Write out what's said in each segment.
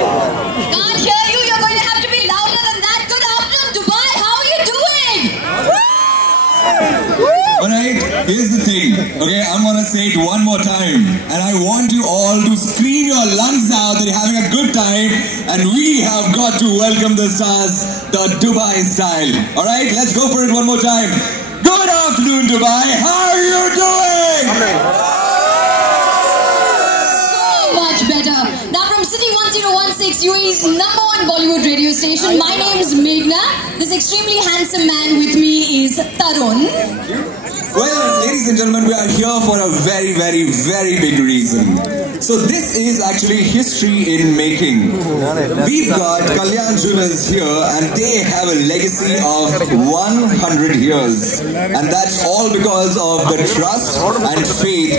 Can't hear you. You're going to have to be louder than that. Good afternoon, Dubai. How are you doing? Alright, here's the thing. Okay, I'm gonna say it one more time. And I want you all to scream your lungs out that you're having a good time. And we have got to welcome the stars, the Dubai style. Alright, let's go for it one more time. Good afternoon, Dubai. How are you doing? So much better. Now from City 1016, UAE's #1 Bollywood radio station, my name is Meghna. This extremely handsome man with me is Tarun. Well, ladies and gentlemen, we are here for a very, very, very big reason. So this is actually history in making. We've got Kalyan Jewellers here and they have a legacy of 100 years. And that's all because of the trust and faith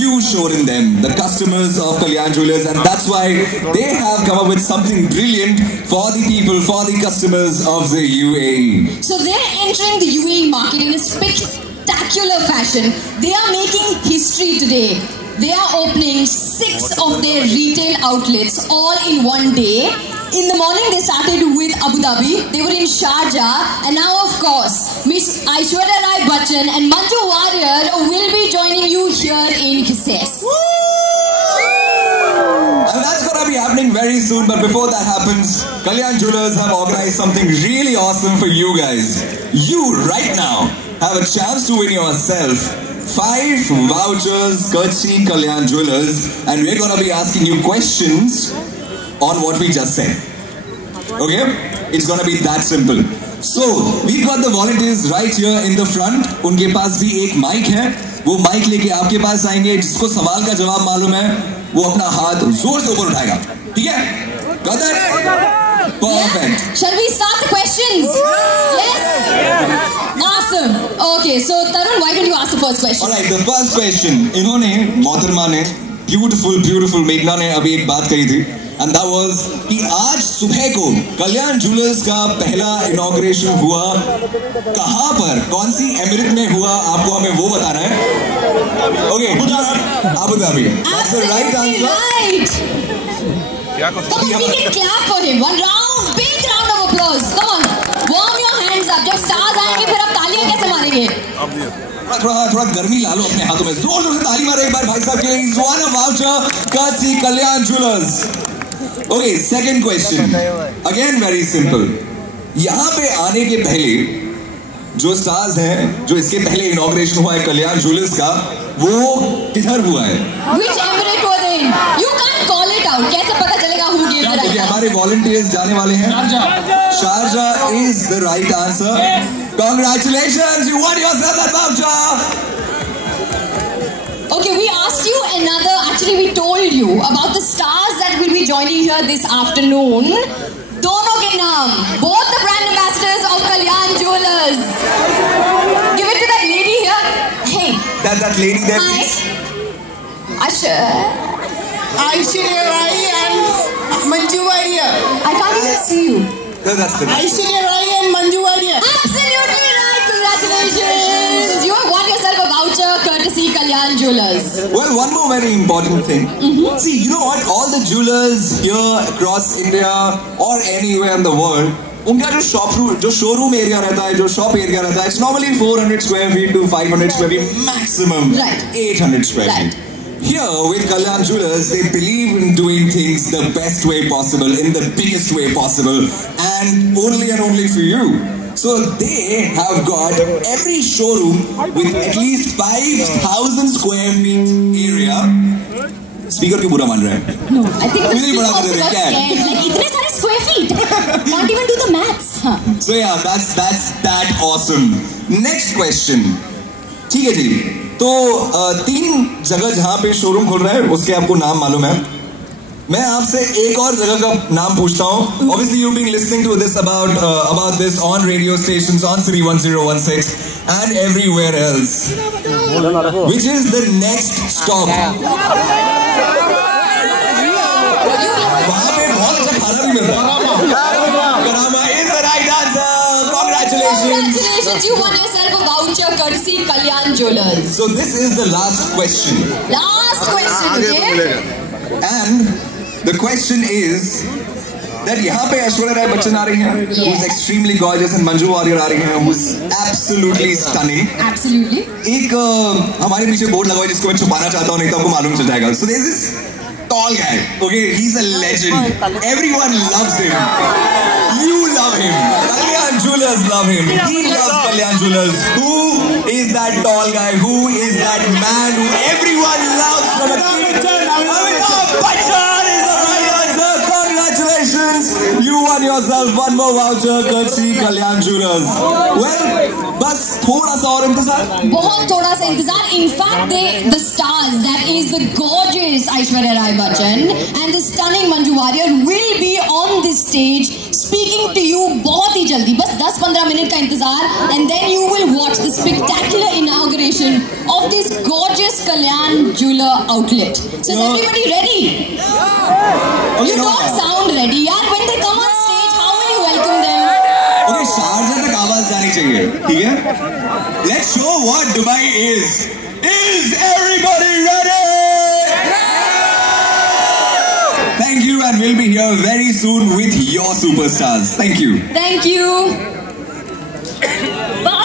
you showed in them, the customers of Kalyan Jewellers. And that's why they have come up with something brilliant for the people, for the customers of the UAE. So they're entering the UAE market in a spectacular fashion. They are making history today. They are opening 6 of their retail outlets all in one day. In the morning they started with Abu Dhabi, they were in Sharjah, and now of course Miss Aishwarya Rai Bachchan and Manju Warrior will be joining you here in Kisses. And that's going to be happening very soon, but before that happens, Kalyan Jewellers have organized something really awesome for you guys. You right now have a chance to win yourself 5 vouchers courtesy Kalyan Jewellers, and we're going to be asking you questions on what we just said. Okay? It's going to be that simple. So, we've got the volunteers right here in the front. उनके पास भी एक mic है. वो mic लेके आपके पास आएंगे. जिसको सवाल का जवाब मालूम है, वो अपना हाथ जोर से ऊपर उठाएगा. ठीक है? Got that? Perfect. Yeah? Shall we start the questions? Yes? Awesome. Okay, so Tarun, why don't you ask the first question? Alright, the first question. इन्होंने, मोहतरमा ने, beautiful Meghna ने अभी एक बात कही थी. And that was कि आज सुबह को कल्याण जूलर्स का पहला इनॉग्रेशन हुआ. कहाँ पर, कौन सी एमिरेट में हुआ, आपको हमें वो बताना है. Okay, Abu Dhabi. That's the right answer. Right. Come on, we can clap for him. One round, big round of applause. Come on, warm your hands up. जब stars आएंगे फिर आप तालियां कैसे मारेंगे? थोड़ा गर्मी ला लो अपने हाथों में. जोर से ताली मारो एक बार भाई साहब के लिए. He's won a voucher courtesy Kalyan Jewellers. Okay, second question. Again very simple. यहाँ पे आने के पहले जो स्टार्स हैं, जो इसके पहले इनॉग्रेशन हुआ है कल्याण जूलर्स का, वो किधर हुआ है? Which emirate were they in? You can't call it out. कैसे पता चलेगा who gave the right answer? हमारे volunteers जाने वाले हैं. Sharjah is the right answer. Congratulations, you won yourself that voucher. Okay, we asked you actually we told you about the stars that will be joining here this afternoon. Dono ke naam, both the brand ambassadors of Kalyan Jewellers. Give it to that lady here. Hey. That lady there, please. Aishwarya Rai and Manju Warrior. I can't even see you. No, that's the Aishwarya Rai and Manju Warrior. Absolutely right. Congratulations. You have won yourself a voucher courtesy Kalyan Jewellers. Well, one more very important thing. See, you know what? All the jewelers here across India or anywhere in the world, उनका जो showroom area रहता है, जो shop area रहता है, it's normally 400 square feet to 500 square feet, maximum 800 square feet. Here with Kalyan Jewellers, they believe in doing things the best way possible, in the biggest way possible, and only for you. So they have got every showroom with at least 5,000 square feet area. Speaker क्यों बुरा मान रहा है? No, I think the speaker also got scared. Like इतने सारे square feet. Can't even do the maths. So yeah, that's that awesome. Next question. ठीक है जी. तो 3 जगह जहाँ पे शोरूम खुल रहा है, उसके आपको नाम मालूम है. मैं आपसे एक और जगह का नाम पूछता हूँ. Obviously you've been listening to this about this on radio stations on City 1016 and everywhere else. Which is the next stop? वहाँ पे बहुत अच्छा खाना भी मिल रहा है. Karama is the right answer. Congratulations. You won yourself a voucher courtesy Kalyan Jewellers. So this is the last question. Last question, okay? And The question is that यहाँ पे ऐश्वर्या राय बच्चन आ रही हैं, who's extremely gorgeous, and Manju Warrier आ रही हैं, who's absolutely stunning. Absolutely. एक हमारे पीछे board लगा हुआ है जिसको मैं छुपाना चाहता हूँ, नहीं तो आपको मालूम चल जाएगा. So there's this tall guy. Okay, he's a legend. Everyone loves him. You love him. Kalyan Jewellers love him. He loves Kalyan Jewellers. Who is that tall guy? Who is that man who everyone loves from a kid? Amitabh Bachchan is the right answer. Congratulations. You won yourself one more voucher courtesy Kalyan Jewellers. Well, बस थोड़ा सा और इंतजार. बहुत थोड़ा सा इंतजार. In fact, the stars, that is the gorgeous Aishwarya Rai Bachchan and the stunning Manju Warrier will be on this stage speaking to you बहुत ही जल्दी. बस 10-15 मिनट का इंतजार and then you will watch the spectacular inauguration of this gorgeous Kalyan Jeweller outlet. So is everybody ready? You don't sound ready, yaar. When they come on stage, how will you welcome them? Okay, Sharjah तक आवाज जानी चाहिए, ठीक है? Let's show what Dubai is. Is everybody ready? Thank you, and we'll be here very soon with your superstars. Thank you. Thank you. Bye.